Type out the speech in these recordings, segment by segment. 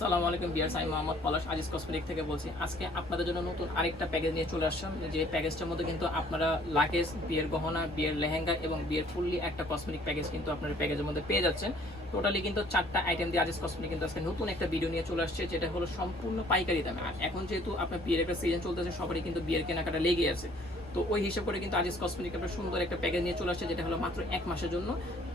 আসসালামু আলাইকুম ভিউয়ার্স, আমি মোহাম্মদ পলাশ আজিজ কসমেটিক থেকে বলছি। আজকে আপনাদের জন্য নতুন আরেকটা প্যাকেজ নিয়ে চলে আসলাম। যে প্যাকেজটার মধ্যে কিন্তু আপনারা লাগেজ, বিয়ের গহনা, বিয়ের লেহেঙ্গা এবং বিয়ের ফুললি একটা কসমেটিক প্যাকেজ কিন্তু আপনারা প্যাকেজের মধ্যে পেয়ে যাচ্ছেন। টোটালি কিন্তু 4টা আইটেম দিয়ে আজিজ কসমেটিক কিন্তু আজকে নতুন একটা ভিডিও নিয়ে চলে আসছে, যেটা হলো সম্পূর্ণ পাইকারি দামে। আর এখন যেহেতু আপনার বিয়ের একটা সিজন চলতেছে, সবারই কিন্তু বিয়ের কেনাকাটা লেগে আছে। তো ওই হিসাব করে কিন্তু আজিজ কসমেটিক একটা সুন্দর একটা প্যাকেজ নিয়ে চলে আসছে, যেটা হলো মাত্র 1 মাসের জন্য।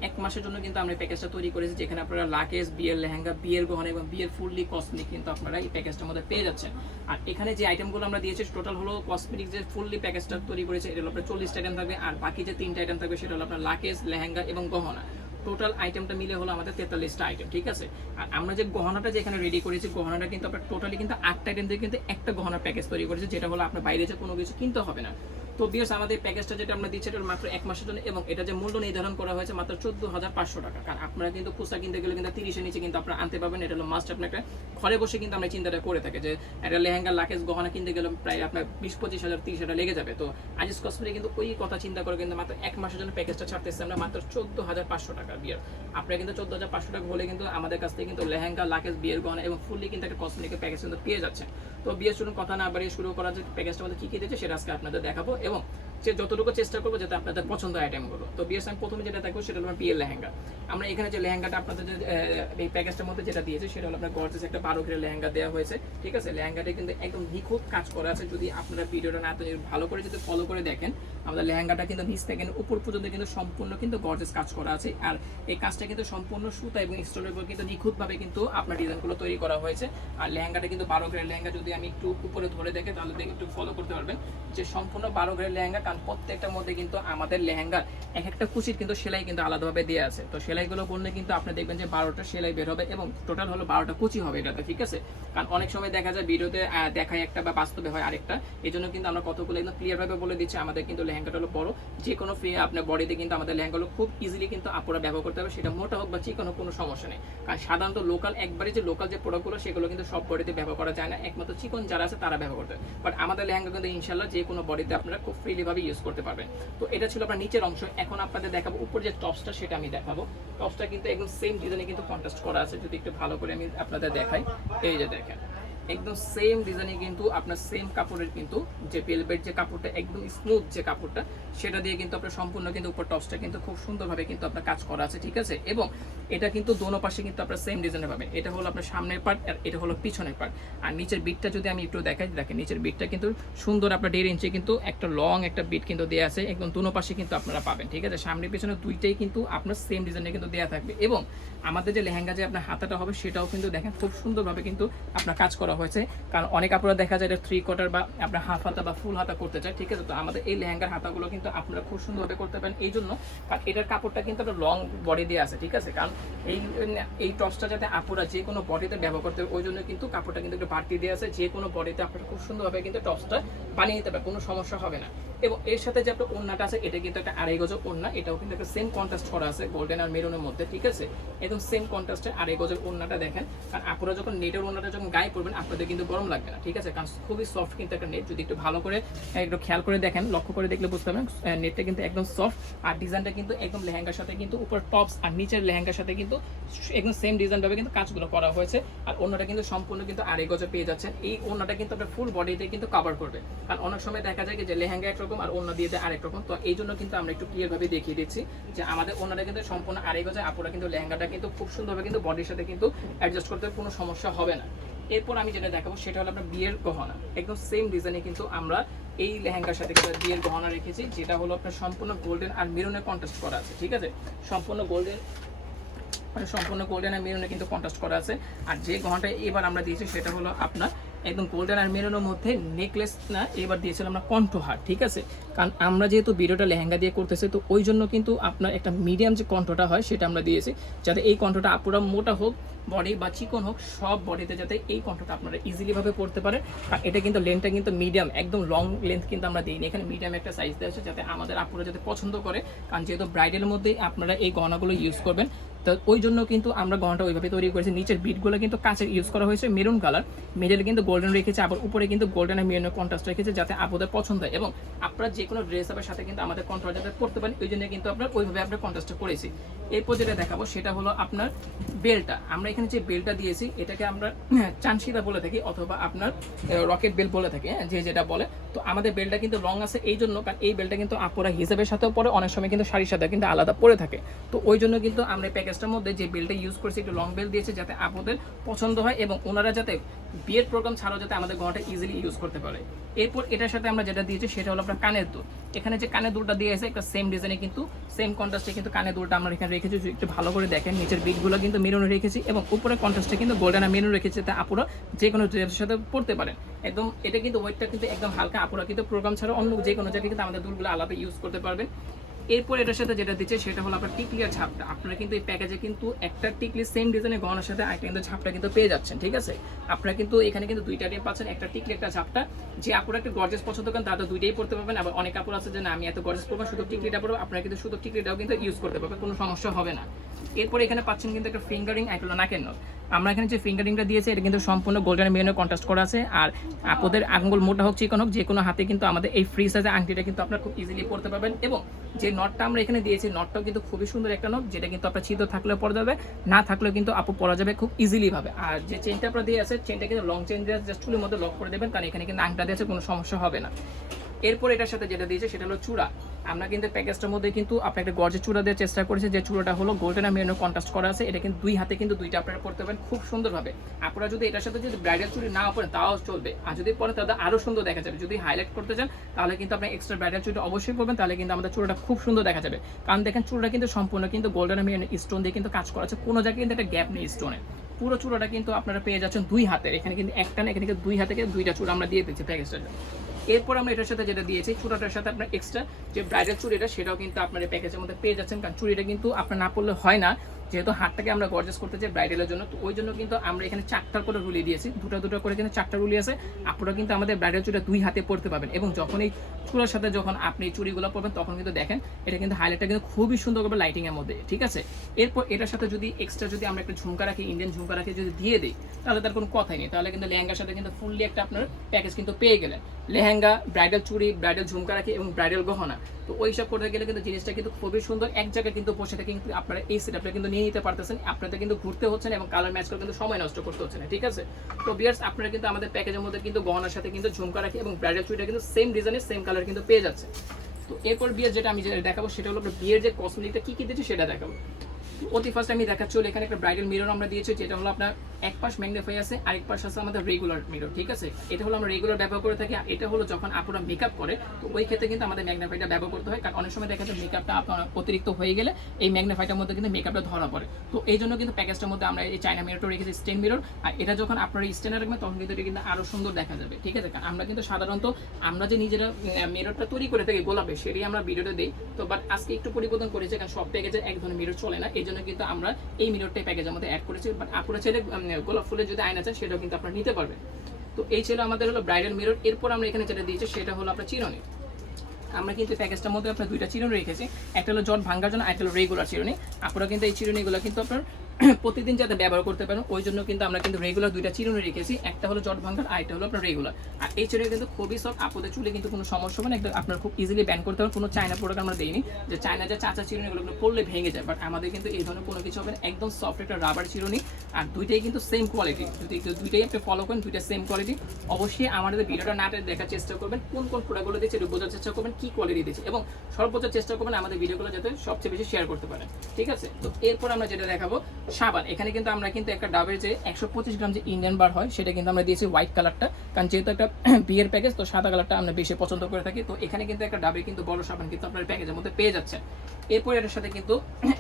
1 মাসের জন্য কিন্তু আমরা প্যাকেজটা তৈরি করেছি, যেখানে আপনারা লাগেজ, বিয়ের লেহেঙ্গা, বিয়ের গহনা এবং বিয়ের ফুললি কসমেটিক কিন্তু আপনারা এই প্যাকেজটার মধ্যে পেয়ে যাচ্ছেন। আর এখানে যে আইটেমগুলো আমরা দিয়েছি টোটাল হলো কসমেটিক যে ফুললি প্যাকেজটা তৈরি করেছে, এটা হলো আপনার 40টা আইটেম থাকবে। আর বাকি যে 3টা আইটেম থাকবে সেটা হলো আপনার লাগেজ, লেহেঙ্গা এবং গহনা। টোটাল আইটেমটা মিলে হলো আমাদের 43টা আইটেম, ঠিক আছে। আর আমরা যে গহনাটা যেখানে রেডি করেছি, গহনাটা কিন্তু আপনার টোটালি কিন্তু 8টা আইটেম দিয়ে কিন্তু একটা গহনা প্যাকেজ তৈরি করেছে, যেটা হলো আপনার বাইরে যে কোনো কিছু কিনতে হবে না। তো ভিউয়ার্স, আমাদের প্যাকেজটা যেটা আমরা দিচ্ছি এটা মাত্র 1 মাসের জন্য, এবং এটা যে মূল্য নির্ধারণ করা হয়েছে মাত্র 14,500 টাকা। কারণ আপনারা কিন্তু খুচরা কিনতে গেলে কিন্তু 30-এর নিচে কিন্তু আপনারা আনতে পারবেন। এটা হলো মাস্ট। আপনার একটা ঘরে বসে কিন্তু আমরা চিন্তাটা করে থাকি যে একটা লেহেঙ্গা, লাগেজ, গহনা কিনতে গেলে প্রায় আপনার 20-25 হাজার, 30 হাজার লেগে যাবে। তো আজিজ কসমেটিক কিন্তু ওই কথা চিন্তা করে কিন্তু মাত্র 1 মাসের জন্য প্যাকেজটা ছাড়তেছি আমরা মাত্র 14,500 টাকা। বিয়ার আপনারা কিন্তু 14,500 টাকা হলে কিন্তু আমাদের কাছ থেকে কিন্তু লেহেঙ্গা, লাগেজ, বিয়ের গহনা এবং ফুললি কিন্তু একটা কসমেটিকের প্যাকেজ কিন্তু পেয়ে যাচ্ছেন। তো বিয়ের শুরু কথা না বাড়িয়ে শুরু করা যে প্যাকেজটার মধ্যে কী কী দিচ্ছে সেটা আজকে আপনাদের দেখাবো, এবং সে যতটুকু চেষ্টা করবো যাতে আপনাদের পছন্দের আইটেমগুলো। তো বিয়ের আমি প্রথমে যেটা দেখবো সেটা হলো বিয়ের লেহেঙ্গা। আমরা এখানে যে লেহেঙ্গাটা আপনাদের যে এই প্যাকেজটার মধ্যে যেটা দিয়েছে সেটা হলো আপনার গর্জিয়াস একটা 12 গ্রেড লেহেঙ্গা দেওয়া হয়েছে, ঠিক আছে। লেহেঙ্গাটা কিন্তু একদম নিখুঁত কাজ করা আছে। যদি আপনারা ভিডিওটা না ভালো করে যদি ফলো করে দেখেন, আমাদের লেহেঙ্গাটা কিন্তু নিচ থেকে উপর পর্যন্ত কিন্তু সম্পূর্ণ কিন্তু গর্জিয়াস কাজ করা আছে। আর এই কাজটা কিন্তু সম্পূর্ণ সুতা এবং স্টোনের উপর কিন্তু নিখুঁতভাবে কিন্তু আপনার ডিজাইনগুলো তৈরি করা হয়েছে। আর লেহেঙ্গাটা কিন্তু 12 গ্রেড লেহেঙ্গা। যদি আমি একটু উপরে ধরে দেখে তাহলে একটু ফলো করতে পারবেন যে সম্পূর্ণ 12 গ্রেড লেহেঙ্গা। কারণ প্রত্যেকটার মধ্যে কিন্তু আমাদের লেহেঙ্গার এক একটা কুচির কিন্তু সেলাই কিন্তু আলাদাভাবে দেওয়া আছে। তো সেলাইগুলো করলে কিন্তু আপনি দেখবেন যে 12টা সেলাই বের হবে এবং টোটাল হলো 12টা কুচি হবে এটাতে, ঠিক আছে। কারণ অনেক সময় দেখা যায় ভিডিওতে দেখায় একটা বা বাস্তবে হয় আরেকটা। এই জন্য কিন্তু আমরা কতগুলো একদম ক্লিয়ারভাবে বলে দিচ্ছি। আমাদের কিন্তু লেহেঙ্গাটা হলো বড়, যে কোনো ফ্রি আপনার বডিতে কিন্তু আমাদের লেহেঙ্গাগুলো খুব ইজিলি কিন্তু আপনারা ব্যবহার করতে হবে। সেটা মোটা হোক বা চিকন হোক, কোনো সমস্যা নেই। কারণ সাধারণত লোকাল একবারে যে লোকাল যে প্রোডাক্টগুলো সেগুলো কিন্তু সব বডিতে ব্যবহার করা যায় না, একমাত্র চিকন যারা আছে তারা ব্যবহার করতে হবে। বাট আমাদের লেহেঙ্গা কিন্তু ইনশাল্লাহ যে কোনো বডিতে আপনারা খুব ফ্রিলিভাবে ইউজ করতে পারবেন। তো এটা ছিল আপনার নিচের অংশ। এখন আপনাদের দেখাবো উপর যে টপসটা, সেটা আমি দেখাবো। টপসটা কিন্তু একদম সেম ডিজাইনে কিন্তু কন্ট্রাস্ট করা আছে। যদি একটু ভালো করে আমি আপনাদের দেখাই, এই যে দেখেন একদম সেম ডিজাইনে কিন্তু আপনার সেম কাপড়ের কিন্তু যে ভেলভেট যে কাপড়টা, একদম স্মুথ যে কাপড়টা, সেটা দিয়ে কিন্তু আপনার সম্পূর্ণ কিন্তু উপর টপসটা কিন্তু খুব সুন্দরভাবে কিন্তু আপনার কাজ করা আছে, ঠিক আছে। এবং এটা কিন্তু দোনো পাশে কিন্তু আপনার সেম ডিজাইনে পাবেন। এটা হলো আপনার সামনের পার্ট আর এটা হলো পিছনের পার্ট। আর নিচের বিটটা যদি আমি একটু দেখাই, দেখেন নিচের বিটটা কিন্তু সুন্দর আপনার 1.5 ইঞ্চি কিন্তু একটা লং একটা বিট কিন্তু দেওয়া আছে, একদম দোনো পাশে কিন্তু আপনারা পাবেন, ঠিক আছে। সামনে পিছনে দুইটাই কিন্তু আপনার সেম ডিজাইনে কিন্তু দেওয়া থাকবে। এবং আমাদের যে লেহেঙ্গা যে আপনার হাতাটা হবে সেটাও কিন্তু দেখেন খুব সুন্দরভাবে কিন্তু আপনার কাজ করা হয়েছে। কারণ অনেক আপনারা দেখা যায় এটা 3/4 বা আপনার হাফ হাতা বা ফুল হাতা করতে চায়, ঠিক আছে। তো আমাদের এই লেহেঙ্গার হাতাগুলো কিন্তু আপনারা খুব সুন্দরভাবে করতে পারেন। এই জন্য কারণ এটার কাপড়টা কিন্তু একটা লং বডি দিয়ে আছে, ঠিক আছে। কারণ এই টপসটা যাতে আপনারা যে কোনো বডিতে ব্যবহার করতে হবে, ওই জন্য কিন্তু কাপড়টা কিন্তু একটু বাড়তি দিয়ে আছে। যে কোনো বডিতে আপনারা খুব সুন্দরভাবে কিন্তু টপসটা বানিয়ে নিতে পারবেন, কোনো সমস্যা হবে না। এবং এর সাথে যে আপনার ওড়নাটা আছে, এটা কিন্তু একটা 2.5 গজের ওড়না। এটাও কিন্তু একটা সেম কন্ট্রাস্ট করা আছে গোল্ডেন আর মেরুনের মধ্যে, ঠিক আছে। একদম সেম কন্ট্রাস্টে 2.5 গজের ওড়নাটা দেখেন। কারণ আপনারা যখন নেটের ওড়নাটা যখন গায়ে পড়বেন আপনাদের কিন্তু গরম লাগবে না, ঠিক আছে। কারণ খুবই সফট কিন্তু একটা নেট। যদি একটু ভালো করে একটু খেয়াল করে দেখেন, লক্ষ্য করে দেখলে বুঝতে পারবেন নেটটা কিন্তু একদম সফট। আর ডিজাইনটা কিন্তু একদম লেহেঙ্গার সাথে কিন্তু উপর টপস আর নিচের লেহেঙ্গার সাথে কিন্তু একদম সেম ডিজাইনভাবে কিন্তু কাজগুলো করা হয়েছে। আর ওড়নাটা কিন্তু সম্পূর্ণ কিন্তু 2.5 গজে পেয়ে যাচ্ছেন। এই ওড়নাটা কিন্তু আপনার ফুল বডিতে কিন্তু কভার করবে। কারণ অনেক সময় দেখা যায় যে লেহেঙ্গা একরকম আর ওড়না দিয়ে আরেক রকম। তো এই জন্য কিন্তু আমরা একটু ক্লিয়ারভাবে দেখিয়ে দিচ্ছি যে আমাদের ওড়নাটা কিন্তু সম্পূর্ণ 2.5 গজে। আপনারা কিন্তু লেহেঙ্গাটা কিন্তু খুব সুন্দরভাবে কিন্তু বডির সাথে কিন্তু অ্যাডজাস্ট করতে কোনো সমস্যা হবে না। এরপর আমি যেটা দেখাবো সেটা হলো আপনার বিয়ের গহনা। একদম সেম ডিজাইনে কিন্তু আমরা এই লেহেঙ্গার সাথে কিন্তু বিয়ের গহনা রেখেছি, যেটা হলো আপনার সম্পূর্ণ গোল্ডেন আর মেরুনের কন্ট্রাস্ট করা আছে, ঠিক আছে। সম্পূর্ণ গোল্ডেন আর মেরুনে কিন্তু কন্ট্রাস্ট করা আছে। আর যে গহনাটা এবার আমরা দিয়েছি সেটা হলো আপনার একদম গোল্ডেন আর মেরুনের মধ্যে নেকলেস না, এবার দিয়েছিলাম আমরা কণ্ঠহার, ঠিক আছে। কারণ আমরা যেহেতু ভিডিওটা লেহেঙ্গা দিয়ে করতেছি, তো ওই জন্য কিন্তু আপনার একটা মিডিয়াম যে কণ্ঠটা হয় সেটা আমরা দিয়েছি, যাতে এই কণ্ঠটা আপুরা মোটা হোক বডি বা চিকন হোক সব বডিতে যাতে এই কণ্ঠটা আপনারা ইজিলিভাবে পড়তে পারেন। আর এটা কিন্তু লেন্থটা কিন্তু মিডিয়াম, একদম লং লেন্থ কিন্তু আমরা দিইনি, এখানে মিডিয়াম একটা সাইজ দেওয়া আছে যাতে আমাদের আপুরা যাতে পছন্দ করে। কারণ যেহেতু ব্রাইডের মধ্যে আপনারা এই গহনাগুলো ইউজ করবেন, তো ওই জন্য কিন্তু আমরা গহনাটা ওইভাবে তৈরি করেছি। নিচের বিটগুলো কিন্তু কাঁচের ইউজ করা হয়েছে মেরুন কালার, মিডলে কিন্তু গোল্ডেন রেখেছে, আবার উপরে কিন্তু গোল্ডেন আর মেরুনের কন্ট্রাস্ট রেখেছে যাতে আপনাদের পছন্দ হয়। এবং আপনারা যে কোনো ড্রেস আপের সাথে কিন্তু আমাদের কন্ট্রাস্ট যাতে করতে পারেন, ওই জন্য কিন্তু আপনার ওইভাবে আমরা কন্ট্রাস্টটা করেছি। এরপর যেটা দেখাবো সেটা হলো আপনার বেল্টটা। আমরা এখানে যে বেলটা দিয়েছি এটাকে আমরা চানশিদা বলে থাকি অথবা আপনার রকেট বেল বলে থাকি, হ্যাঁ, যে যেটা বলে। তো আমাদের বেলটা কিন্তু লং আছে এই জন্য, কারণ এই বেলটা কিন্তু আপুরা হিসাবের সাথেও পরে, অনেক সময় কিন্তু শাড়ির সাথে কিন্তু আলাদা পরে থাকে। তো ওই জন্য কিন্তু আমরা প্যাকেজটার মধ্যে যে বেলটা ইউজ করছি একটু লং বেল দিয়েছে, যাতে আপুদের পছন্দ হয় এবং ওনারা যাতে বিয়ের প্রোগ্রাম ছাড়াও যাতে আমাদের গহনাটা ইজিলি ইউজ করতে পারে। এরপর এটার সাথে আমরা যেটা দিয়েছি সেটা হলো আপনার কানের দুল। এখানে যে কানের দুলটা দিয়ে আছে একটা সেম ডিজাইনে কিন্তু সেম কন্ট্রাস্টে কিন্তু কানের দুলটা আমরা এখানে রেখেছি, একটু ভালো করে দেখেন। নিচের বিটগুলো কিন্তু মেরুনে রেখেছি এবং উপরে কন্ট্রাস্টে কিন্তু গোল্ডেন আর মেরুন রেখেছি, যাতে আপুরা যে কোনো ড্রেসের সাথে পরতে পারেন। একদম এটা কিন্তু ওয়েটটা কিন্তু একদম হালকা, আপুরা কিন্তু প্রোগ্রাম ছাড়া অন্য যে কোনো জায়গায় কিন্তু আমাদের দুলগুলো আলাদা ইউজ করতে পারবেন। এরপর এটার সাথে যেটা দিচ্ছে সেটা হলো আপনার টিকলি আর ঝাপটা। আপনারা কিন্তু এই প্যাকেজে কিন্তু একটা টিকলি সেম ডিজাইনের গহনার সাথে একটা কিন্তু ঝাপটা কিন্তু পেয়ে যাচ্ছেন, ঠিক আছে। আপনারা কিন্তু এখানে কিন্তু দুইটা দিয়ে পাচ্ছেন, একটা টিকলি একটা ঝাপটা। যে আপুরা একটা গর্জেস পছন্দ করেন তারা দুইটাই পড়তে পারবেন। আবার অনেক আপুর আছে যে না আমি এত গর্জেস পরবো, শুধু টিকলিটা পরবো, আপনারা কিন্তু শুধু টিকলিটাও কিন্তু ইউজ করতে পারবেন, কোনো সমস্যা হবে না। এরপর এখানে পাচ্ছেন কিন্তু একটা ফিঙ্গারিং, একটা হলো নাকের নথ। আমরা এখানে যে ফিঙ্গারিংটা দিয়েছি এটা কিন্তু সম্পূর্ণ গোল্ডেন মেরুনের কন্ট্রাস্ট করা আছে। আর আপুদের আঙ্গুল মোটা হোক চিকন হোক যে কোনো হাতে কিন্তু আমাদের এই ফ্রি সাইজের আংটিটা কিন্তু আপনারা খুব ইজিলি পরতে পারবেন। এবং যে নটটা আমরা এখানে দিয়েছি নটটাও কিন্তু খুবই সুন্দর একটা নট, যেটা কিন্তু আপনার ছিদ্র থাকলেও পরা যাবে, না থাকলেও কিন্তু আপু পরা যাবে খুব ইজিলি ভাবে। আর যে চেনটা আপনারা দিয়ে আছে চেনটা কিন্তু লং চেন দিয়ে জাস্ট চুলের মধ্যে লক করে দেবেন, কারণ এখানে কিন্তু আংটা দিয়েছে, কোনো সমস্যা হবে না। এরপর এটার সাথে যেটা দিয়েছে সেটা হলো চূড়া। আমরা কিন্তু প্যাকেজটার মধ্যে কিন্তু আপনার একটা গর্জের চূড়া দেওয়ার চেষ্টা করেছি, যে চূড়াটা হলো গোল্ডেন আর মেরুনের কন্ট্রাস্ট করা আছে। এটা কিন্তু দুই হাতে কিন্তু দুইটা আপনারা পড়তে পারেন খুব সুন্দরভাবে। আপনারা যদি এটার সাথে যদি ব্রাইডাল চুড়ি না পরেন তাও চলবে, আর যদি পরেন তাহলে আরও সুন্দর দেখা যাবে। যদি হাইলাইট করতে চান তাহলে কিন্তু আপনি এক্সট্রা ব্রাইডাল চুড়ি অবশ্যই পরবেন, তাহলে কিন্তু আমাদের চূড়াটা খুব সুন্দর দেখা যাবে। কারণ দেখেন চূড়াটা কিন্তু সম্পূর্ণ কিন্তু গোল্ডেন আর মেরুনের স্টোন দিয়ে কিন্তু কাজ করা আছে, কোনো জায়গায় কিন্তু একটা গ্যাপ নেই স্টোনে। পুরো চূড়াটা কিন্তু আপনারা পেয়ে যাচ্ছেন দুই হাতের, এখানে কিন্তু একটা না, এখানে কিন্তু দুই হাতে দুইটা চূড়া আমরা দিয়ে দিচ্ছি প্যাকেজটার জন্য। এরপর আমরা এটার সাথে যেটা দিয়েছি চূড়াটার সাথে আপনার এক্সট্রা যে ব্রাইডাল চুড়িটা সেটাও কিন্তু আপনার এই প্যাকেজের মধ্যে পেয়ে যাচ্ছেন। কারণ চুড়িটা কিন্তু আপনার না পড়লে হয় না, যেহেতু হাতটাকে আমরা গর্জাস করতে চাই ব্রাইডালের জন্য, তো ওই জন্য কিন্তু আমরা এখানে 4টা করে রুলি দিয়েছি, দুটো করে কিন্তু 4টা রুলি আছে। আপনারা কিন্তু আমাদের ব্রাইডাল চুড়িটা দুই হাতে পড়তে পারবেন। এবং যখন এই চূড়ার সাথে যখন আপনি চুড়িগুলো পরবেন তখন কিন্তু দেখেন এটা কিন্তু হাইলাইটটা কিন্তু খুবই সুন্দর করবে লাইটিং এর মধ্যে, ঠিক আছে। এরপর এটার সাথে যদি এক্সট্রা যদি আমরা একটা ঝুমকা রাখি, ইন্ডিয়ান ঝুমকা রাখি যদি দিয়ে দিই তাহলে তার কোনো কথাই নেই, তাহলে কিন্তু লেহেঙ্গার সাথে কিন্তু ফুললি একটা আপনার প্যাকেজ কিন্তু পেয়ে গেলেন। লেহেঙ্গা, ব্রাইডাল চুড়ি, ব্রাইডাল ঝুমকা রাখি এবং ব্রাইডাল গহনা, তো ওইসব করতে গেলে কিন্তু জিনিসটা কিন্তু খুবই সুন্দর। এক জায়গায় কিন্তু বসে থেকে কিন্তু আপনারা এই সেটআপটা কিন্তু নিয়ে নিতে পারতেছেন, আপনাদের কিন্তু ঘুরতে হচ্ছে না এবং কালার ম্যাচ করে কিন্তু সময় নষ্ট করতে হচ্ছে না, ঠিক আছে। তো ভিউয়ার্স আপনারা কিন্তু আমাদের প্যাকেজের মধ্যে কিন্তু গহনার সাথে কিন্তু ঝুমকা রাখি এবং ব্রাইডাল চুড়িটা কিন্তু সেম ডিজাইনের সেম কালার কিন্তু পেয়ে যাচ্ছে। তো এরপর বিয়ের যেটা আমি যেটা দেখাবো সেটা হলো বিয়ের যে কসমেটিকটা কি কি দিয়েছে সেটা দেখাবো। অতি ফার্স্ট আমি দেখাচ্ছি এখানে একটা ব্রাইডাল মিরর আমরা দিয়েছি, যেটা হলো আপনার এক পাশ ম্যাগনিফাই আছে, আরেক পাশ আছে আমাদের রেগুলার মিরর, ঠিক আছে। এটা হলো আমরা রেগুলার ব্যবহার করে থাকি। আর এটা হলো যখন আপুরা মেকআপ করে তো ওই ক্ষেত্রে কিন্তু আমাদের ম্যাগনিফাইটা ব্যবহার করতে হয়, কারণ অনেক সময় দেখা যায় মেকআপটা আপনার অতিরিক্ত হয়ে গেলে এই ম্যাগনিফাইটার মধ্যে কিন্তু মেকআপটা ধরা পড়ে। তো এই জন্য কিন্তু প্যাকেজটার মধ্যে আমরা এই চায়না মিররটা রেখেছি, স্টেন মিরর। আর এটা যখন আপনারা স্টেনে রাখবেন তখন কিন্তু এটা কিন্তু আরো সুন্দর দেখা যাবে, ঠিক আছে। কারণ আমরা কিন্তু সাধারণত আমরা যে নিজেরা মিররটা তৈরি করে থাকি গোলাপে, সেটাই আমরা ভিডিওতে দিই। তো বাট আজকে একটু পরিবর্তন করেছে, কারণ সব প্যাকেজে এক ধরনের মিরর চলে না, এই জন্য কিন্তু আমরা এই মিররটাই প্যাকেজের মধ্যে অ্যাড করেছি। বাট আপুরা চাইলে গোলাপ ফুলের যদি আয়না চান সেটাও কিন্তু আপনারা নিতে পারবেন। তো এই ছিল আমাদের হলো ব্রাইডাল মিরর। এরপর আমরা এখানে যেটা দিয়েছি সেটা হলো আপনার চিরুনি। আমরা কিন্তু প্যাকেজটার মধ্যে আপনার দুইটা চিরুনি রেখেছি, একটা হলো জট ভাঙার জন্য, একটা হলো রেগুলার চিরুনি। আপনারা কিন্তু এই চিরুনিগুলো কিন্তু আপনার প্রতিদিন যাতে ব্যবহার করতে পারেন ওই জন্য কিন্তু আমরা কিন্তু রেগুলার দুইটা চিরুনি রেখেছি, একটা হলো জট ভাঙার আর একটা হলো আপনার রেগুলার। আর এই চিরুনি কিন্তু খুবই সফট, আপনাদের চুলে কিন্তু কোনো সমস্যা হবে না, একদম আপনার খুব ইজিলি ব্যান করতে পারেন। কোনো চায়না প্রোডাক্ট আমরা দিইনি যে চায়না যে চাচা চিরুনিগুলো পড়লে ভেঙে যায়, বাট আমাদের কিন্তু এই ধরনের কোনো কিছু হবে না, একদম সফট একটা রাবার চিরুনি। আর দুইটাই কিন্তু সেম কোয়ালিটি, যদি দুইটাই আপনি ফলো করেন দুইটা সেম কোয়ালিটি। অবশ্যই আমাদের ভিডিওটা না দেখার চেষ্টা করবেন, কোন কোন প্রোডাক্টগুলো দিচ্ছে একটু বোঝার চেষ্টা করবেন, কি কোয়ালিটি দিচ্ছে, এবং সর্বোচ্চ চেষ্টা করবেন আমাদের ভিডিওগুলো যাতে সবচেয়ে বেশি শেয়ার করতে পারেন, ঠিক আছে। তো এরপর আমরা যেটা দেখাবো সাবান। এখানে কিন্তু আমরা কিন্তু একটা ডাবের যে 125 গ্রাম যে ইন্ডিয়ান বার হয় সেটা কিন্তু আমরা দিয়েছি হোয়াইট কালারটা, কারণ যেহেতু একটা বিয়ের প্যাকেজ তো সাদা কালারটা আমরা বেশি পছন্দ করে থাকি। তো এখানে কিন্তু একটা ডাবের কিন্তু বড় সাবান কিন্তু আপনার প্যাকেজের মধ্যে পেয়ে যাচ্ছে। এরপর এটার সাথে কিন্তু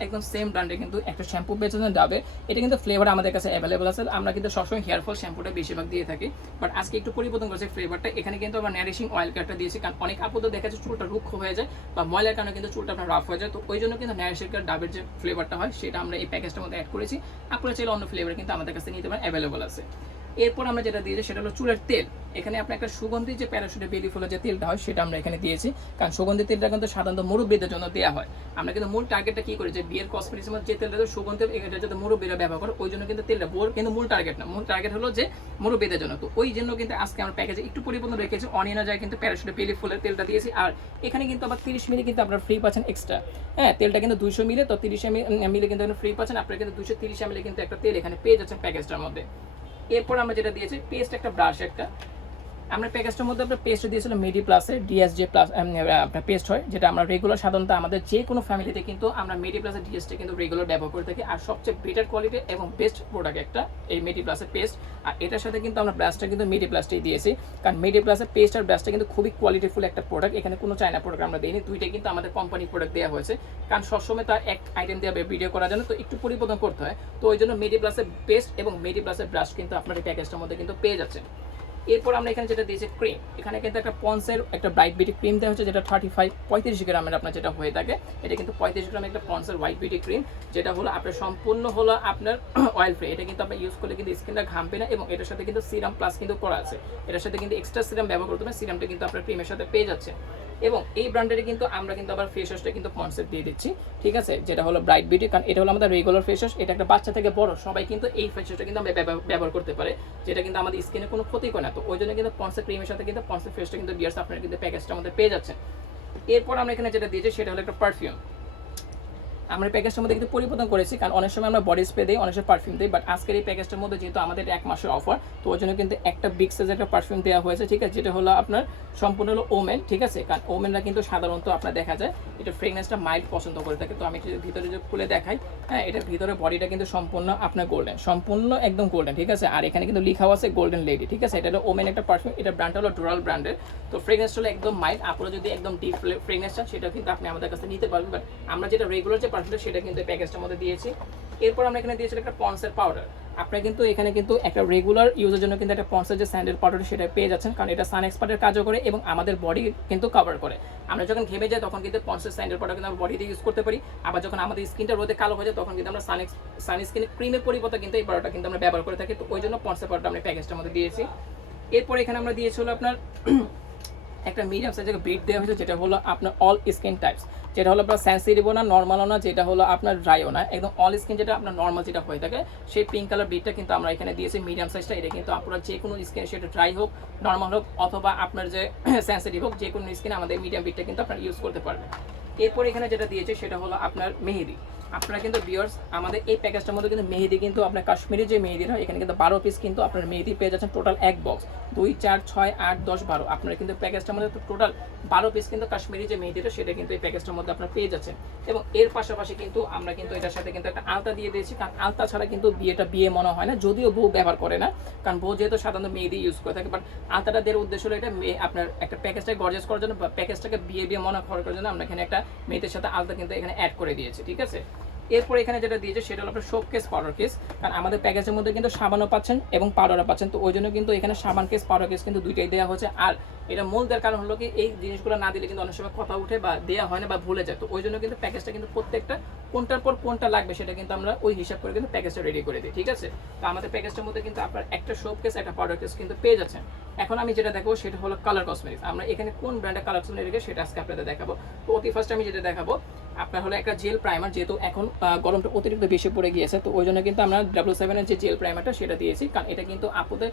একদম সেম ব্র্যান্ডে কিন্তু একটা শ্যাম্পু পেয়েছেন ডাবের, এটা কিন্তু ফ্লেভার আমাদের কাছে অ্যাভেলেবল আছে। আমরা কিন্তু সবসময় হেয়ার ফল শ্যাম্পুটা বেশিরভাগ দিয়ে থাকি, বাট আজকে একটু পরিবর্তন করেছে ফ্লেভারটা। এখানে কিন্তু আমরা নারিশিং অয়েল কার্ডটা দিয়েছি, কারণ অনেক আপুদের দেখা যাচ্ছে চুলটা রুক্ষ হয়ে যায় বা ময়লার কারণে কিন্তু চুলটা আপনার রাফ হয়ে যায়। তো ওই জন্য কিন্তু নারিশিং কার্ড ডাবের যে ফ্লেভারটা হয় সেটা আমরা এই প্যাকেজটার মধ্যে অ্যাড করেছি। আপনারা চাইলে অন্য ফ্লেভার কিন্তু আমাদের কাছে নিতে পারেন, অ্যাভেলেবল আছে। এরপর আমরা যেটা দিয়েছি সেটা হলো চুলের তেল। এখানে আপনি একটা সুগন্ধি যে প্যারাশুটে বেলি ফুলের যে তেলটা হয় সেটা আমরা এখানে দিয়েছি, কারণ সুগন্ধি তেলটা কিন্তু সাধারণত মুরব্বীদের জন্য দেওয়া হয়। আমরা কিন্তু মূল টার্গেটটা কি করি, যে বিয়ের কসমেটিক্সের মধ্যে যে তেলটা সুগন্ধি এটা যাতে মুরব্বীরা ব্যবহার করে, ওই জন্য কিন্তু তেলটা বোর কিন্তু মূল টার্গেট না, মূল টার্গেট হলো যে মুরব্বীদের জন্য। তো ওই জন্য কিন্তু আজকে আমরা প্যাকেজে একটু পরিবর্তন রেখেছি, অনিয়না যায় কিন্তু প্যারাশুটে বেলি ফুলের তেলটা দিয়েছি। আর এখানে কিন্তু আবার 30 মিলি কিন্তু আপনারা ফ্রি পাচ্ছেন এক্সট্রা। হ্যাঁ, তেলটা কিন্তু 200 মিলি, তো 30 মিলি কিন্তু ফ্রি পাচ্ছেন, আপনারা কিন্তু 230 মিলি কিন্তু একটা তেল এখানে পেয়ে যাচ্ছেন প্যাকেজটার মধ্যে। এরপর আমরা যেটা দিয়েছি পেস্ট, একটা ব্রাশ একটা। আমরা প্যাকেজটার মধ্যে আপনার পেস্ট দিয়েছিলাম মেডি প্লাসের ডিএসজে প্লাস আপনার পেস্ট হয়, যেটা আমরা রেগুলার সাধারণত আমাদের যে কোনো ফ্যামিলিতে কিন্তু আমরা মেডি প্লাসের ডিএসটা কিন্তু রেগুলার ব্যবহার করে থাকি। আর সবচেয়ে বেটার কোয়ালিটি এবং বেস্ট প্রোডাক্ট একটা এই মেডি প্লাসের পেস্ট। আর এটার সাথে কিন্তু আমরা ব্রাশটা কিন্তু মেডি প্লাসটাই দিয়েছি, কারণ মেডি প্লাসের পেস্ট আর ব্রাশটা কিন্তু খুবই কোয়ালিটিফুল একটা প্রোডাক্ট। এখানে কোনো চায়না প্রোডাক্ট আমরা দিইনি, দুইটাই কিন্তু আমাদের কোম্পানি প্রোডাক্ট দেওয়া হয়েছে, কারণ সবসময় তার এক আইটেম দিয়ে ভিডিও করার জন্য তো একটু পরিবর্তন করতে হয়। তো ওই জন্য মেডি প্লাসের পেস্ট এবং মেডি প্লাসের ব্রাশ কিন্তু আপনার এই প্যাকেজটার মধ্যে কিন্তু পেয়ে যাচ্ছেন। এরপর আমরা এখানে যেটা দিয়েছি ক্রিম, এখানে কিন্তু একটা পন্সের একটা ব্রাইট বিউটি ক্রিম দেওয়া হচ্ছে, যেটা 35 গ্রামের আপনার যেটা হয়ে থাকে। এটা কিন্তু 35 গ্রামের একটা পন্সের হোয়াইট বিউটি ক্রিম, যেটা হলো আপনার সম্পূর্ণ হলো আপনার অয়েল ফ্রি। এটা কিন্তু আপনি ইউজ করলে কিন্তু স্কিনটা ঘামবে না, এবং এটার সাথে কিন্তু সিরাম প্লাস কিন্তু করা আছে। এটার সাথে কিন্তু এক্সট্রা সিরাম ব্যবহার করতে হবে, সিরামটা কিন্তু আপনার ক্রিমের সাথে পেয়ে যাচ্ছে। এবং এই ব্র্যান্ডের কিন্তু আমরা কিন্তু আবার ফেস ওয়াশটা কিন্তু পন্সের দিয়ে দিচ্ছি, ঠিক আছে, যেটা হলো ব্রাইট বিউটি, কারণ এটা হলো আমাদের রেগুলার ফেস ওয়াশ। এটা একটা বাচ্চা থেকে বড় সবাই কিন্তু এই ফেস ওয়াশটা কিন্তু আমরা ব্যবহার করতে পারে, যেটা কিন্তু আমাদের স্কিনে কোনো ক্ষতি করে না। তো ওই জন্য কিন্তু পন্সের ক্রিমের সাথে কিন্তু পন্সের ফেসটা কিন্তু বিয়ার্স আপনারা কিন্তু প্যাকেজটা আমাদের পেয়ে যাচ্ছেন। এরপর আমরা এখানে যেটা দিয়েছি সেটা হলো একটা পারফিউম। আমরা প্যাকেজটার মধ্যে কিন্তু পরিবর্তন করেছি, কারণ অনেক সময় আমরা বডি স্প্রে দিই, অনেক সময় পারফিউম দিই, বাট আজকের এই প্যাকেজটার মধ্যে যেহেতু আমাদের 1 মাসের অফার, তো ওই জন্য কিন্তু একটা বিগ সাইজের একটা পারফিউম দেওয়া হয়েছে, ঠিক আছে, যেটা হলো আপনার সম্পূর্ণ হলো ওমেন, ঠিক আছে, কারণ ওমেনরা কিন্তু সাধারণত আপনার দেখা যায় এটা ফ্রেগনেন্সটা মাইল্ড পছন্দ করে থাকে। তো আমি ভিতরে যে খুলে দেখাই, হ্যাঁ, এটার ভিতরে বডিটা কিন্তু সম্পূর্ণ আপনার গোল্ডেন, সম্পূর্ণ একদম গোল্ডেন, ঠিক আছে। আর এখানে কিন্তু লেখাও আছে গোল্ডেন লেডি, ঠিক আছে। এটা হলো ওমেন একটা পারফিউম, এটা ব্র্যান্ডটা হলো ডোরাল ব্র্যান্ডের। তো ফ্রেগনেন্সটা হলো একদম মাইল্ড, আপনারা যদি একদম ডিপ ফ্রেগনেন্স চান সেটা কিন্তু আপনি আমাদের কাছে নিতে পারবেন, বাট আমরা যেটা রেগুলার যে পারফিউমটা সেটা কিন্তু প্যাকেজটার মধ্যে দিয়েছি। এরপর আমরা এখানে দিয়েছি একটা পন্সের পাউডার। আপনারা কিন্তু এখানে কিন্তু একটা রেগুলার ইউজের জন্য কিন্তু একটা পন্সের যে স্যান্ডেল পাউডার সেটা পেয়ে যাচ্ছেন, কারণ এটা সান এক্সপার্টের কাজও করে এবং আমাদের বডি কিন্তু কভার করে। আমরা যখন ঘেমে যাই তখন কিন্তু পন্সের স্যান্ডেল পাউডার কিন্তু আমরা বডিতে ইউজ করতে পারি। আবার যখন আমাদের স্কিনটা রোদে কালো হয়ে যায় তখন কিন্তু আমরা সানস্ক্রিন ক্রিমের পরিবর্তে কিন্তু এই পাউডারটা কিন্তু আমরা ব্যবহার করে থাকি। তো ওই জন্য পন্সের পাউডারটা আমরা প্যাকেজটার মধ্যে দিয়েছি। এরপর এখানে আমরা দিয়েছি হলো আপনার একটা মিডিয়াম সাইজের বিট দেওয়া হয়েছে, যেটা হলো আপনার অল স্কিন টাইপস, যেটা হলো আপনার সেন্সিটিভও না, নর্মালও না, যেটা হলো আপনার ড্রাইও না, একদম অল স্কিন যেটা আপনার নর্মাল যেটা হয়ে থাকে, সেই পিঙ্ক কালার বিটটা কিন্তু আমরা এখানে দিয়েছি মিডিয়াম সাইজটা। এটা কিন্তু আপনার যে কোনো স্কিনে, সেটা ড্রাই হোক, নর্মাল হোক, অথবা আপনার যে সেন্সিটিভ হোক, যে কোনো স্কিনে আমাদের মিডিয়াম বিটটা কিন্তু আপনার ইউজ করতে পারবেন। এরপর এখানে যেটা দিয়েছে সেটা হলো আপনার মেহেদি। আপনারা কিন্তু ভিউয়ার্স আমাদের এই প্যাকেজটার মধ্যে কিন্তু মেহেদি কিন্তু আপনার কাশ্মীরি যে মেহেদি হয়, এখানে কিন্তু 12 পিস কিন্তু আপনার মেহেদি পেয়ে যাচ্ছেন, টোটাল এক বক্স 2, 4, 6, 8, 10, 12। আপনারা কিন্তু প্যাকেজটার মধ্যে টোটাল 12 পিস কিন্তু কাশ্মীরি যে মেহেদিটা সেটা কিন্তু এই প্যাকেজটার মধ্যে আপনারা পেয়ে যাচ্ছেন। এবং এর পাশাপাশি কিন্তু আমরা কিন্তু এটার সাথে কিন্তু একটা আলতা দিয়ে দিয়েছি, কারণ আলতা ছাড়া কিন্তু বিয়ে মনে হয় না, যদিও বউ ব্যবহার করে না, কারণ বউ যেহেতু সাধারণত মেহেদি ইউজ করে থাকে। বাট আলতাটা দেওয়ার উদ্দেশ্য হলো এটা আপনার একটা প্যাকেজটাকে গর্জিয়াস করার জন্য বা প্যাকেজটাকে বিয়ে মনে করার জন্য আমরা এখানে একটা মেয়েদের সাথে আলতা কিন্তু এখানে অ্যাড করে দিয়েছি, ঠিক আছে। এরপর এখানে যেটা দিয়েছে সেটা হলো আপনার সোপ কেস, পাউডার কেস, কারণ আমাদের প্যাকেজের মধ্যে কিন্তু সাবানও পাচ্ছেন এবং পাউডারও পাচ্ছেন। তো ওই জন্য কিন্তু এখানে সাবান কেস, পাউডার কেস কিন্তু দুইটাই দেওয়া হচ্ছে। আর এটা মূল দেওয়ার কারণ হলো কি, এই জিনিসগুলো না দিলে কিন্তু অনেক সময় কথা উঠে বা দেওয়া হয় না বা ভুলে যায়। তো ওই জন্য কিন্তু প্যাকেজটা কিন্তু প্রত্যেকটা কোনটার পর কোনটা লাগবে সেটা কিন্তু আমরা ওই হিসাব করে কিন্তু প্যাকেজটা রেডি করে দিই, ঠিক আছে। তো আমাদের প্যাকেজটার মধ্যে কিন্তু আপনার একটা সোপ কেস, একটা পাউডার কেস কিন্তু পেয়ে যাচ্ছেন। এখন আমি যেটা দেখাবো সেটা হলো কালার কসমেটিক্স। আমরা এখানে কোন ব্র্যান্ডের কালার কসমেটিক্স সেটা আজকে আপনাদের দেখাবো। তো অতি ফার্স্ট আমি যেটা দেখাবো আপনার হলো একটা জেল প্রাইমার, যেহেতু এখন গরমটা অতিরিক্ত বেশি পড়ে গিয়েছে, তো ওই জন্য কিন্তু আমরা W7 এর যে জেল প্রাইমারটা সেটা দিয়েছি, কারণ এটা কিন্তু আপুদের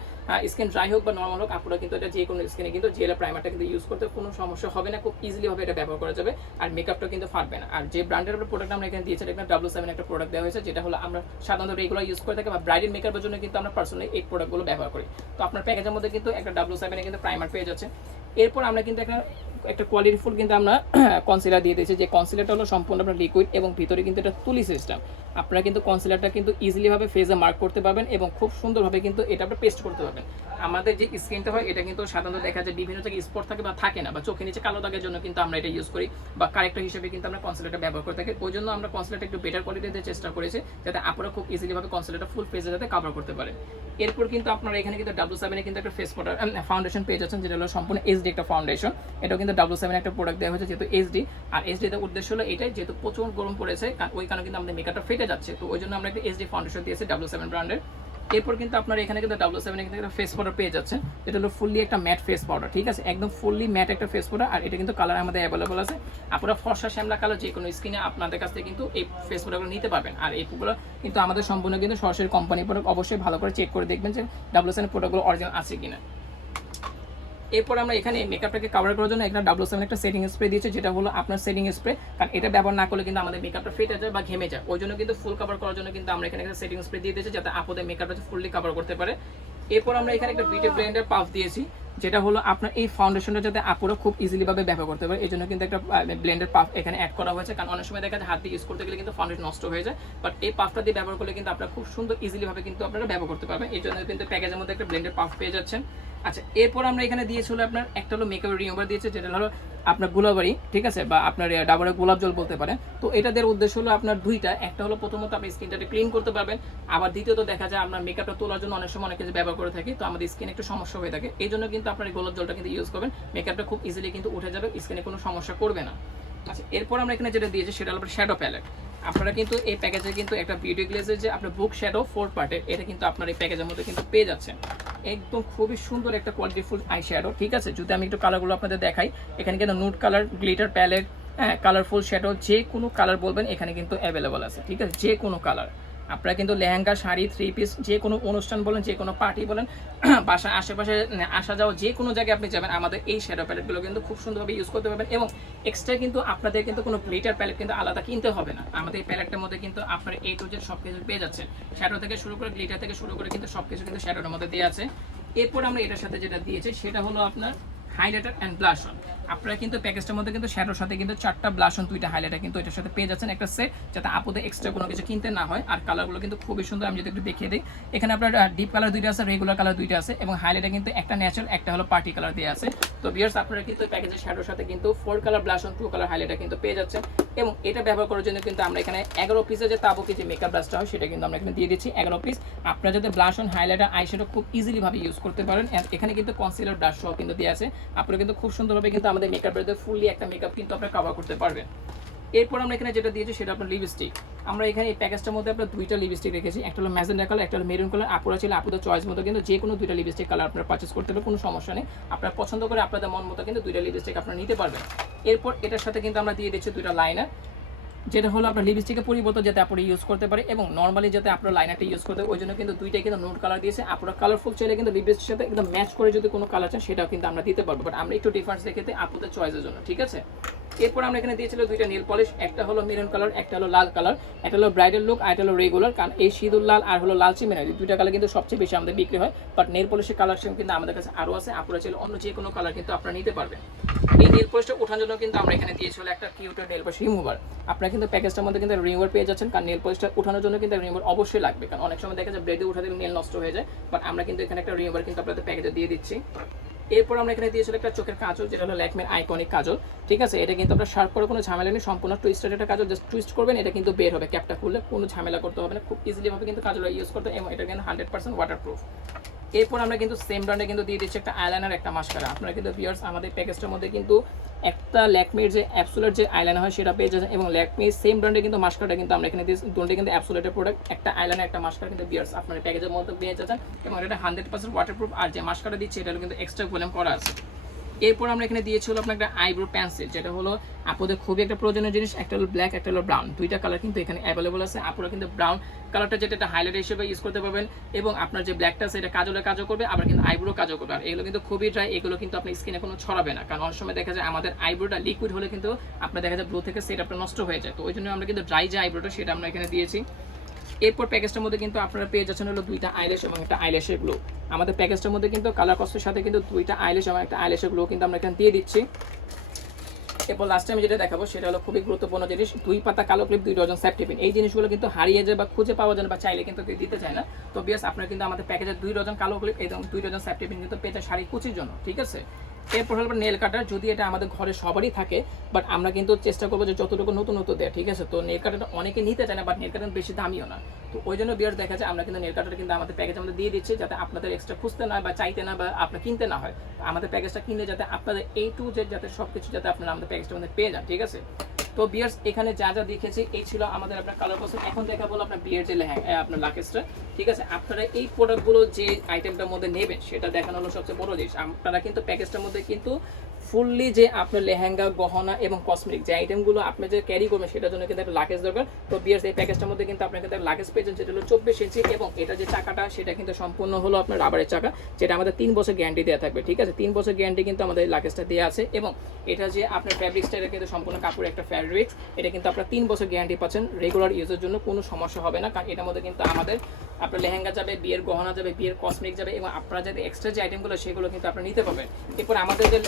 স্কিন ড্রাই হোক বা নর্মাল হোক, আপুরা কিন্তু এটা যে কোনো স্কিনে কিন্তু জেল প্রাইমারটা কিন্তু ইউজ করতে কোনো সমস্যা হবে না, খুব ইজিলি ভাবে এটা ব্যবহার করা যাবে, আর মেকআপটা কিন্তু ফাটবে না। আর যে ব্র্যান্ডের প্রোডাক্ট আমরা এখানে দিয়েছি এটা W7 একটা প্রোডাক্ট দেওয়া হয়েছে, যেটা হলো আমরা সাধারণত রেগুলার ইউজ করে থাকি বা ব্রাইডাল মেকআপের জন্য কিন্তু আমরা পার্সোনালি এই প্রোডাক্টগুলো ব্যবহার করি। তো আপনার প্যাকেজের মধ্যে কিন্তু একটা W7 এর কিন্তু প্রাইমার পেয়ে যাচ্ছে। এরপর আমরা কিন্তু একটা কোয়ালিটিফুল কিন্তু আমরা কনসিলার দিয়ে দিয়েছি, যে কনসিলারটা হলো সম্পূর্ণ আপনার লিকুইড এবং ভিতরে কিন্তু এটা তুলি সিস্টেম। আপনারা কিন্তু কনসিলারটা কিন্তু ইজিলি ভাবে ফেসে মার্ক করতে পারবেন এবং খুব সুন্দরভাবে কিন্তু এটা আপনারা পেস্ট করতে পারবেন। আমাদের যে স্কিনটা হয় এটা কিন্তু সাধারণত দেখা যায় বিভিন্ন জায়গায় স্পট থাকে বা থাকে না, বা চোখের নিচে কালো দাগের জন্য কিন্তু আমরা এটা ইউজ করি, বা কারেক্টর হিসেবে কিন্তু আমরা কনসিলারটা ব্যবহার করে থাকি। ওই জন্য আমরা কনসিলারটা একটু বেটার কোয়ালিটিতে চেষ্টা করেছি, যাতে আপনারা খুব ইজিলি ভাবে কনসিলারটা ফুল ফেসে যাতে কভার করতে পারেন। এরপর কিন্তু আপনারা এখানে কিন্তু W7 এর কিন্তু একটা ফেস ফাউন্ডেশন পেয়ে যাচ্ছেন, যেটা হলো সম্পূর্ণ HD একটা ফাউন্ডেশন। এটাও কিন্তু W7 একটা প্রোডাক্ট দেওয়া হয়েছে, যেহেতু HD, আর HD এর উদ্দেশ্য হলো এটাই, যেহেতু প্রচুর গরম পড়েছে ওই কারণে কিন্তু আমাদের মেকআপটা ফেটে যাচ্ছে, তো ওই জন্য আমরা একটা HD ফাউন্ডেশন দিয়েছি W7 ব্র্যান্ডের। এরপর কিন্তু আপনারা এখানে কিন্তু W7 এখানে একটা ফেস পাউডার পেয়ে যাচ্ছেন, যেটা হলো ফুললি একটা ম্যাট ফেস পাউডার, ঠিক আছে, একদম ফুললি ম্যাট একটা ফেস পাউডার। আর এটা কিন্তু কালার আমাদের অ্যাভেলেবল আছে, আপনারা ফর্সা শ্যামলা কালার যে কোনো স্কিনে আপনাদের কাছ থেকে কিন্তু এই ফেস পাউডারগুলো নিতে পারবেন। আর এইগুলো কিন্তু আমাদের সম্পূর্ণ কিন্তু সরাসরি কোম্পানি প্রোডাক্ট, অবশ্যই ভালো করে চেক করে দেখবেন যে W7 প্রোডাক্টগুলো অরিজিনাল আছে কিনা। এরপর আমরা এখানে মেকআপটাকে কভার করার জন্য এখানে W7 একটা সেটিং স্প্রে দিয়েছে, যেটা হলো আপনার সেটিং স্প্রে, কারণ এটা ব্যবহার না করলে কিন্তু আমাদের মেকআপটা ফেটে যায় বা ঘেমে যায়, ওই জন্য কিন্তু ফুল কভার করার জন্য কিন্তু আমরা এখানে একটা সেটিং স্প্রে দিয়ে দিয়েছি, যাতে আপনাদের মেকআপটা ফুললি কভার করতে পারে। এরপর আমরা এখানে একটা বিউটি ব্লেন্ডার পাফ দিয়েছি, যেটা হলো আপনার এই ফাউন্ডেশনটা যাতে আপুরা খুব ইজিলি ভাবে ব্যবহার করতে পারে, এই জন্য কিন্তু একটা ব্লেন্ডার পাফ এখানে অ্যাড করা হয়েছে, কারণ অনেক সময় দেখা যায় হাত দিয়ে ইউজ করতে গেলে কিন্তু ফাউন্ডেশন নষ্ট হয়ে যায়, বাট এই পাফটা দিয়ে ব্যবহার করলে কিন্তু আপনারা খুব সুন্দর ইজিলি ভাবে কিন্তু আপনারা ব্যবহার করতে পারবেন, এই জন্য কিন্তু প্যাকেজের মধ্যে একটা ব্লেন্ডার পাফ পেয়ে যাচ্ছেন। আচ্ছা, এরপর আমরা এখানে দিয়েছিল আপনার একটা হলো মেকআপ রিমুভার দিয়েছে, যেটা হলো আপনার গোলাবাড়ি, ঠিক আছে, বা আপনার ডাবরের গোলাপ জল বলতে পারেন। তো এটা দেওয়ার উদ্দেশ্য হলো আপনার দুইটা, একটা হলো প্রথমত আপনি স্কিনটাকে ক্লিন করতে পারবেন, আবার দ্বিতীয়ত দেখা যায় আমরা মেকআপটা তোলার জন্য অনেক সময় অনেক কিছু ব্যবহার করে থাকি, তো আমাদের স্কিনে একটু সমস্যা হয়ে থাকে, এই জন্য কিন্তু আপনার এই গোলাপ জলটা কিন্তু ইউজ করবেন, মেকআপটা খুব ইজিলি কিন্তু উঠে যাবে, স্কিনে কোনো সমস্যা করবে না। আচ্ছা, এরপর আমরা এখানে যেটা দিয়েছি সেটা হলো শ্যাডো প্যালেট। আপনারা কিন্তু এই প্যাকেজে কিন্তু একটা বিউটি গ্লেজের যে আপনার বুক শ্যাডো 4 পার্টের, এটা কিন্তু আপনার এই প্যাকেজের মধ্যে কিন্তু পেয়ে যাচ্ছেন, একদম খুবই সুন্দর একটা কোয়ালিটিফুল আই শ্যাডো, ঠিক আছে। যদি আমি একটু কালারগুলো আপনাদের দেখাই, এখানে কিন্তু নুড কালার, গ্লিটার প্যালেট, হ্যাঁ, কালারফুল শ্যাডো, যে কোনো কালার বলবেন এখানে কিন্তু অ্যাভেলেবল আছে, ঠিক আছে, যে কোনো কালার। আপনারা কিন্তু লেহেঙ্গা, শাড়ি, 3 পিস, যে কোনো অনুষ্ঠান বলেন, যে কোনো পার্টি বলেন, বাসার আশেপাশে আসা যাওয়া যে কোনো জায়গায় আপনি যাবেন, আমাদের এই শ্যাডো প্যালেটগুলো কিন্তু খুব সুন্দরভাবে ইউজ করতে পারবেন। এবং এক্সট্রা কিন্তু আপনাদের কিন্তু কোনো গ্লিটার প্যালেট কিন্তু আলাদা কিনতে হবে না, আমাদের এই প্যালেটটার মধ্যে কিন্তু আপনার A to Z সব কিছু পেয়ে যাচ্ছেন, শ্যাডো থেকে শুরু করে গ্লিটার থেকে শুরু করে কিন্তু সব কিছু কিন্তু শ্যাডোর মধ্যে দেওয়া আছে। এরপর আমরা এটার সাথে যেটা দিয়েছি সেটা হলো আপনার হাইলাইটার অ্যান্ড ব্লাশ অন। আপনারা কিন্তু প্যাকেজটার মধ্যে কিন্তু শ্যাডোর সাথে কিন্তু 4টা ব্লাশ অন, 2টা হাইলাইটার কিন্তু এটার সাথে পেয়ে যাচ্ছেন, একটা সেট, যাতে আপনাদের এক্সট্রা কোনো কিছু কিনতে না হয়। আর কালারগুলো কিন্তু খুবই সুন্দর, আমি যদি একটু দেখিয়ে দিই, এখানে আপনার ডিপ কালার 2টা আছে, রেগুলার কালার 2টা আছে, এবং হাইলাইটার কিন্তু একটা ন্যাচারাল, একটা হলো পার্টি কালার দেওয়া আছে। তো ভিউয়ার্স, আপনারা কিন্তু প্যাকেজের শ্যাডোর সাথে কিন্তু 4 colour blush on, 2 colour highlighter কিন্তু পেয়ে যাচ্ছেন। এবং এটা ব্যবহার করার জন্য কিন্তু আমরা এখানে 11 পিসের যে তাবুকি যে মেকআপ ব্রাশটা হয় সেটা কিন্তু আমরা এখানে দিয়ে দিচ্ছি 11 পিস। আপনারা যাতে ব্লাশ অন, হাইলাইটার, আইশ্যাডো খুব ইজিলি ভাবে ইউজ করতে পারেন। এখানে কিন্তু কনসিলার ব্রাশ সহ কিন্তু দেওয়া আছে, আপনারা কিন্তু খুব সুন্দরভাবে কিন্তু আমাদের মেকআপের ফুললি একটা মেকআপ কিন্তু আপনারা কভার করতে পারবেন। এরপর আমরা এখানে যেটা দিয়েছি সেটা আপনার লিপস্টিক। আমরা এখানে এই প্যাকেজটার মধ্যে আপনার 2টা লিপস্টিক রেখেছি, একটা হলো ম্যাজেন্ডা কালার, একটা হলো মেরুন কালার। আপনারা ছিল আপনাদের চয়েস মতো কিন্তু যে কোনো 2টা লিপস্টিক কালার আপনারা পারচেজ করতে পারবেন, কোনো সমস্যা নেই, আপনারা পছন্দ করে আপনাদের মন মতো কিন্তু 2টা লিপস্টিক আপনারা নিতে পারবেন। এরপর এটার সাথে কিন্তু আমরা দিয়ে দিচ্ছি 2টা লাইনার, যেটা হলো আপনার লিপস্টিকের পরিবর্তন যাতে আপনি ইউজ করতে পারে এবং নর্মালি যাতে আপনার লাইনারটা ইউজ করতে, ওই জন্য কিন্তু 2টাই কিন্তু নোট কালার দিয়েছে। আপনারা কালারফুল চাইলে কিন্তু লিপস্টিকের সাথে একদম ম্যাচ করে যদি কোনো কালার চান সেটাও কিন্তু আমরা দিতে পারবো, বাট আমরা একটু ডিফারেন্স রেখেতে আপনাদের চয়েসের জন্য, ঠিক আছে। এরপর আমরা এখানে দিয়েছিল 2টা নেল পলিশ, একটা হলো মেরুন কালার, একটা হলো লাল কালার, একটা হলো ব্রাইডাল লুক, আর একটা হলো রেগুলার। কারণ এই সিঁদুর লাল আর হলো লালচি মেরুন, 2টা কালার কিন্তু সবচেয়ে বেশি আমাদের বিক্রি হয়, বাট নেল পলিশের কালার সেম কিন্তু আমাদের কাছে আরও আছে, আপনারা চাইলে অন্য যে কোনো কালার কিন্তু আপনারা নিতে পারবেন। এই নেল পলিশটা ওঠানোর জন্য কিন্তু আমরা এখানে দিয়েছিল একটা কিউটের নেল পলিশ রিমুভার। আপনারা কিন্তু প্যাকেজটার মধ্যে কিন্তু রিমুভার পেয়ে যাচ্ছেন, কারণ নেল পলিশটা ওঠানোর জন্য কিন্তু রিমুভার অবশ্যই লাগবে, কারণ অনেক সময় দেখা যায় ব্লেডে উঠাতে নেল নষ্ট হয়ে যায়, বাট আমরা কিন্তু এখানে একটা রিমুভার কিন্তু আপনাদের প্যাকেজে দিয়ে দিচ্ছি। এরপর আমরা এখানে দিয়েছিল একটা চোখের কাজল, যেটা হলো ল্যাকমের আইকনিক কাজল, ঠিক আছে। এটা কিন্তু আপনার শার্প করে কোনো ঝামেলা নেই, সম্পূর্ণ টুইস্টেড একটা কাজল, জাস্ট টুইস্ট করবেন, এটা কিন্তু বের হবে, ক্যাপটা খুললে কোনো ঝামেলা করতে হবে না, খুব ইজিলি ভাবে কিন্তু কাজল ইউজ করতে, এবং এটা কিন্তু 100% ওয়াটারপ্রুফ। এরপর আমরা কিন্তু সেম ব্র্যান্ডে কিন্তু দিয়ে দিচ্ছি একটা আইলাইনার, একটা মাস্কারা। আপনারা কিন্তু ভিউয়ার্স আমাদের প্যাকেজটার মধ্যে কিন্তু একটা ল্যাকমির যে অ্যাবসোলেট যে আইলাইনার হয় সেটা পেয়ে যাচ্ছেন, এবং ল্যাকমি সেম ব্র্যান্ডে কিন্তু মাস্কারাটা কিন্তু আমরা এখানে দিয়েছি, দুটোই কিন্তু অ্যাবসোলেটের প্রোডাক্ট, একটা আইলাইনার, একটা মাস্কারা কিন্তু ভিউয়ার্স আপনার প্যাকেজের মধ্যে পেয়ে যাচ্ছেন, এবং এটা 100% ওয়াটারপ্রুফ। আর যে মাস্কারা দিচ্ছি এটা কিন্তু এক্সট্রা ভলিউম করা আছে। এরপর আমরা এখানে দিয়েছিল আপনার একটা আইব্রো পেন্সিল, যেটা হলো আপনাদের খুবই একটা প্রয়োজনীয় জিনিস, একটা হলো ব্ল্যাক, একটা হলো ব্রাউন, 2টা কালার কিন্তু এখানে অ্যাভেলেবল আছে। আপনারা কিন্তু ব্রাউন কালারটা যেটা একটা হাইলাইট হিসেবে ইউজ করতে পারবেন, এবং আপনার যে ব্ল্যাকটা আছে এটা কাজলের কাজও করবে, আবার কিন্তু আইব্রো কাজও করবে। আর এগুলো কিন্তু খুবই ড্রাই, এগুলো কিন্তু আপনার স্কিনে কোনো ছড়াবে না, কারণ অনেক সময় দেখা যায় আমাদের আইব্রোটা লিকুইড হলে কিন্তু আপনার দেখা যায় ব্লো থেকে সেটআপটা নষ্ট হয়ে যায়, তো ওই জন্য আমরা কিন্তু ড্রাই যে আইব্রোটা সেটা আমরা এখানে দিয়েছি। এরপর প্যাকেজটার মধ্যে কিন্তু আপনারা পেয়ে যাচ্ছেন হলো 2টা আইল্যাশ এবং একটা আইল্যাশের গ্লো। আমাদের প্যাকেজটার মধ্যে কিন্তু কালার কস্টের সাথে কিন্তু 2টা আইল্যাশ এবং একটা আইল্যাশের গ্লো কিন্তু আমরা এখানে দিয়ে দিচ্ছি। এরপর লাস্ট টাইম যেটা দেখাবো সেটা হলো খুবই গুরুত্বপূর্ণ জিনিস, 2 পাতা কালো ক্লিপ, 2 ডজন সেফটিপিন। এই জিনিসগুলো কিন্তু হারিয়ে যায় বা খুঁজে পাওয়া যায় না, বা চাইলে কিন্তু কেউ দিতে চায় না। তো বিয়াস আপনারা কিন্তু আমাদের প্যাকেজে 2 ডজন কালো ক্লিপ এবং 2 ডজন সেফটিপিন কিন্তু পেয়ে যায় শাড়ি কুচির জন্য, ঠিক আছে। এরপর হলো নেল কাটার, যদি এটা আমাদের ঘরে সবারই থাকে, বাট আমরা কিন্তু চেষ্টা করবো যে যতটুকু নতুন দেয়, ঠিক আছে। তো নেল কাটারটা অনেকে নিতে চায় না, বাট নেল কাটার বেশি দামিও না, তো ওই জন্য বিয়ার দেখা যায় আমরা কিন্তু নেল কাটার কিন্তু আমাদের প্যাকেজ আমাদের দিয়ে দিচ্ছি, যাতে আপনাদের এক্সট্রা খুঁজতে না বা চাইতে না বা আপনার কিনতে না হয়। আমাদের প্যাকেজটা কিনলে যাতে আপনাদের A to Z যাতে সব কিছু যাতে আপনারা আমাদের প্যাকেজটা মধ্যে পেয়ে যান, ঠিক আছে। তো বিয়ার্স এখানে যা যা দেখেছি এই ছিল আমাদের আপনার কালার পছন্দ। এখন দেখা বলো আপনার বিয়ের যে লেহেঙ্গা আপনার লাকেজটা, ঠিক আছে, আপনারা এই প্রোডাক্টগুলো যে আইটেমটার মধ্যে নেবেন সেটা দেখানো হলো সবচেয়ে বড় জিনিস। আপনারা কিন্তু প্যাকেজটার মধ্যে কিন্তু ফুললি যে আপনার লেহেঙ্গা, গহনা এবং কসমেটিক যে আইটেমগুলো আপনি যে ক্যারি করবেন সেটার জন্য কিন্তু একটা লাকেজ দরকার। তো বিয়ার্স এই প্যাকেজটার মধ্যে কিন্তু আপনার কিন্তু লাকেজ পেয়েছেন, যেটা হলো 24 ইঞ্চি, এবং এটা যে চাকাটা সেটা কিন্তু সম্পূর্ণ হলো আপনার রাবারের চাকা, যেটা আমাদের 3 বছর গ্যারান্টি দেওয়া থাকবে, ঠিক আছে। 3 বছর গ্যারান্টি কিন্তু আমাদের লাকেজটা দেওয়া আছে, এবং এটা যে আপনার ফ্যাব্রিক্সটা এটা কিন্তু সম্পূর্ণ কাপড়ের একটা ফ্যাব্রিক্স, এটা কিন্তু আপনার 3 বছর গ্যারান্টি পাচ্ছেন, রেগুলার ইউজের জন্য কোনো সমস্যা হবে না। কারণ এটার মধ্যে কিন্তু আমাদের আপনার লেহেঙ্গা যাবে, বিয়ের গহনা যাবে, বিয়ের কসমেটিক যাবে, এবং আপনারা যদি এক্সট্রা যে আইটেমগুলো সেগুলো কিন্তু আপনারা নিতে পারবেন। এরপর আমাদের যে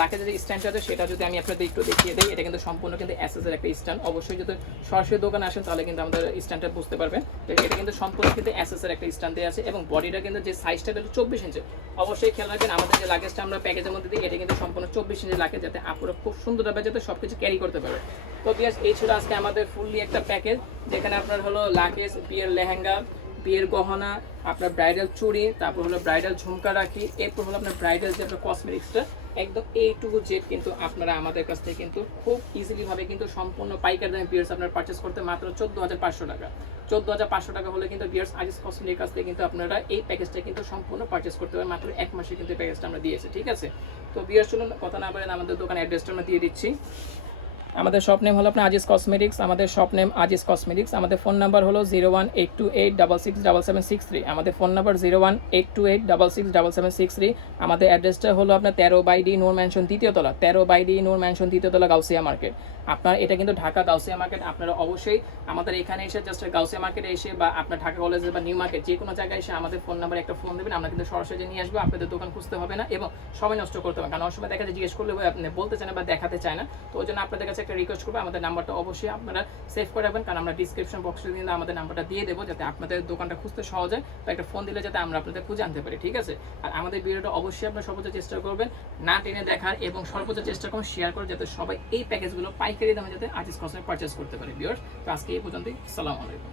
লাকেজের যে স্ট্যান্ডটা আছে সেটা যদি আমি আপনাদের একটু দেখিয়ে দিই, এটা কিন্তু সম্পূর্ণ কিন্তু এসএসের একটা স্ট্যান্ড। অবশ্যই যদি সরাসরি দোকানে আসেন তাহলে কিন্তু আমাদের স্ট্যান্ডটা বুঝতে পারবেন। তো এটা কিন্তু সম্পূর্ণ কিন্তু এসএসের একটা স্ট্যান্ড দেওয়া আছে, এবং বডিটা কিন্তু যে সাইজটা হলো 24 ইঞ্চি। অবশ্যই খেয়াল রাখবেন আমাদের যে লাগেজটা আমরা প্যাকেজের মধ্যে দিই এটা কিন্তু সম্পূর্ণ 24 ইঞ্চি লাগেজ, যাতে আপনারা খুব সুন্দরভাবে যাতে সবকিছু ক্যারি করতে পারবে। তো বিয়ার্স এই ছিল আজকে আমাদের ফুললি একটা প্যাকেজ, যেখানে আপনার হলো লাগেজ, বিয়ের লেহেঙ্গা, বিয়ের গহনা, আপনার ব্রাইডাল চুড়ি, তারপর হলো ব্রাইডাল ঝুমকা রাখি, এরপর হলো আপনার ব্রাইডাল যে আপনার কসমেটিক্সটা একদম A to Z কিন্তু আপনারা আমাদের কাছ থেকে কিন্তু খুব ইজিলি ভাবে কিন্তু সম্পূর্ণ পাইকারি দামে বিয়ার্স আপনারা পারচেজ করতে মাত্র 14,500 টাকা। 14,500 টাকা হলে কিন্তু বিয়ার্স আজিজ কসমেটিক্স কাছ থেকে কিন্তু আপনারা এই প্যাকেজটা কিন্তু সম্পূর্ণ পারচেজ করতে পারবেন। মাত্র 1 মাসে কিন্তু এই প্যাকেজটা আমরা দিয়েছি, ঠিক আছে। তো বিয়ার্স চলুন কথা না বলেন আমাদের দোকানের অ্যাড্রেসটা আমরা দিয়ে দিচ্ছি। আমাদের শপ নেম হলো আপনার আজিজ কসমেটিক্স, আমাদের শপ নেম আজিজ কসমেটিক্স। আমাদের ফোন নাম্বার হলো 01828667763, আমাদের ফোন নাম্বার 01828667763। আমাদের অ্যাড্রেসটা হলো আপনার 13/D নূর ম্যানশন দ্বিতীয় তলা, 13/D নূর ম্যানশন দ্বিতীয় তলা, গাউসিয়া মার্কেট। আপনার এটা কিন্তু ঢাকা গাউসিয়া মার্কেট। আপনারা অবশ্যই আমাদের এখানে এসে জাস্ট গাউসিয়া মার্কেটে এসে বা আপনার ঢাকা কলেজে বা নিউ মার্কেট যে কোনো জায়গায় এসে আমাদের ফোন নাম্বার একটা ফোন দেবেন, আমরা কিন্তু সরাসরি নিয়ে আসবো। আপনাদের দোকান খুঁজতে হবে না এবং সময় নষ্ট করতে হবে, কারণ অনেক সময় দেখা যায় জিজ্ঞেস করলে আপনি বলতে চান না বা দেখাতে চায় না। তো ওই জন্য আপনাদের কাছে একটা রিকোয়েস্ট করবো, আমাদের নাম্বারটা অবশ্যই আপনারা সেভ করে রাখবেন, কারণ আমরা ডিসক্রিপশন বক্সে কিন্তু আমাদের নাম্বারটা দিয়ে দেবো, যাতে আপনাদের দোকানটা খুঁজতে সহজ হয়, বা একটা ফোন দিলে যাতে আমরা আপনাদের খুঁজে আনতে পারি, ঠিক আছে। আর আমাদের ভিডিওটা অবশ্যই আপনারা সর্বোচ্চ চেষ্টা করবেন না টেনে দেখার, এবং সর্বোচ্চ চেষ্টা করুন শেয়ার করে, যাতে সবাই এই প্যাকেজগুলো পাইকারি দামে যাতে আজিজ কসমেটিক্স পারচেজ করতে পারে। ভিউয়ার্স তো আজকে এই পর্যন্তই, আসসালামু আলাইকুম।